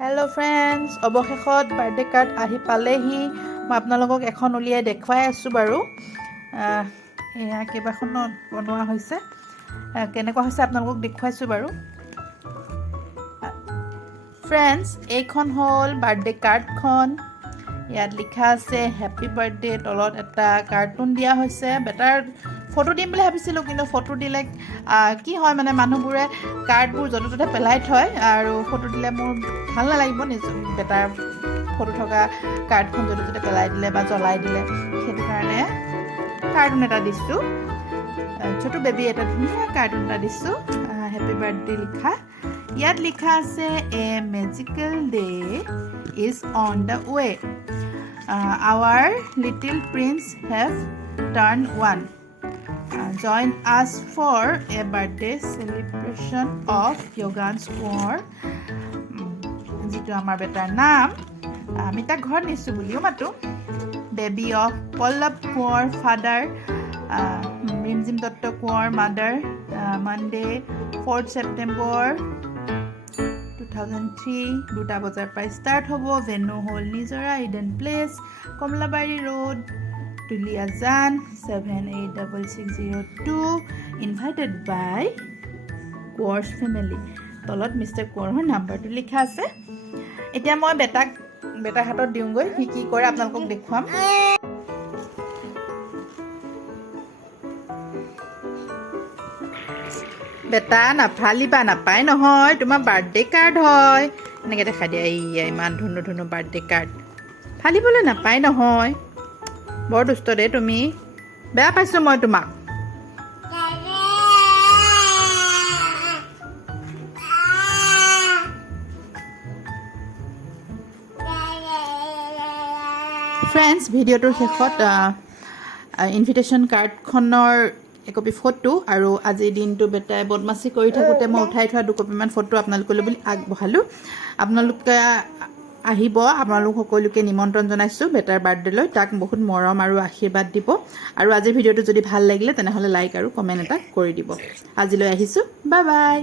Hello' friends, অৱশেষত birthday card আহি পালেহি। মই আপোনালোকক এখন উলিয়াই দেখুৱাই আছোঁ বাৰু। এয়া কেইবাখনত বনোৱা হৈছে, কেনেকুৱা হৈছে আপোনালোকক দেখুৱাইছোঁ বাৰু। ফ্ৰেণ্ডছ, এইখন হ'ল বাৰ্থডে কাৰ্ডখন। ইয়াত লিখা আছে হেপী বাৰ্থডে। তলত এটা কাৰ্টুন দিয়া হৈছে। বেটাৰ ফটো দিম বুলি ভাবিছিলোঁ, কিন্তু ফটো দিলে কি হয় মানে মানুহবোৰে কাৰ্ডবোৰ য'তে ত'তে পেলাই থয়, আৰু ফটো দিলে মোৰ ভাল নালাগিব। বেটাৰ ফটো থকা কাৰ্ডখন য'তে ত'তে পেলাই দিলে বা জ্বলাই দিলে, সেইটো কাৰণে কাৰ্টুন এটা দিছোঁ। ছোটো বেবী এটা ধুনীয়া কাৰ্টুন এটা দিছোঁ, হেপী বাৰ্থডে লিখা। ইয়াত লিখা আছে a magical day is on the way, our little prince have turned 1. Join us for a birthday celebration of Yogan's Koor, যিটো আমাৰ বেটাৰ নাম। আমি তাক ঘৰত নিছোঁ বুলিও মাতোঁ। Baby of Pallav Konwar father, Rimjhim Dutta Konwar mother. Monday 4 September 2003, 2টা বজাৰ পৰা ষ্টাৰ্ট হ'ব। ভেনু হ'ল Nijara Eden place, Kamalabari road, Duliajan 786602। Invited by Konwars family. তলত মিষ্টাৰ কোঁৱৰৰ নাম্বাৰটো লিখা আছে। এতিয়া মই বেটাৰ হাতত দিওঁগৈ, সি কি কৰে আপোনালোকক দেখুৱাম। বেটা নাফালিবা, নাপায় নহয়, তোমাৰ বাৰ্থডে কাৰ্ড হয়। এনেকৈ দেখাই দিয়া, এইয়া ইমান ধুনু ধুনু বাৰ্থডে কাৰ্ড। ফালিবলৈ নাপায় নহয়, বৰ দুষ্ট দেই তুমি। বেয়া পাইছোঁ মই তোমাক। ফ্ৰেণ্ডছ, ভিডিঅ'টোৰ শেষত ইনভিটেশ্যন কাৰ্ডখনৰ একপি ফটো আৰু আজিৰ দিনটো বেটাই বদমাচি কৰি থাকোঁতে মই উঠাই থোৱা 2 কপিমান ফটো আপোনালোকলৈ বুলি আগবঢ়ালোঁ। আপোনালোকে আহিব, আপোনালোক সকলোকে নিমন্ত্ৰণ জনাইছোঁ বেটাৰ বাৰ্থডেলৈ। তাক বহুত মৰম আৰু আশীৰ্বাদ দিব। আৰু আজিৰ ভিডিঅ'টো যদি ভাল লাগিলে তেনেহ'লে লাইক আৰু কমেণ্ট এটা কৰি দিব। আজিলৈ আহিছোঁ, বাই বাই।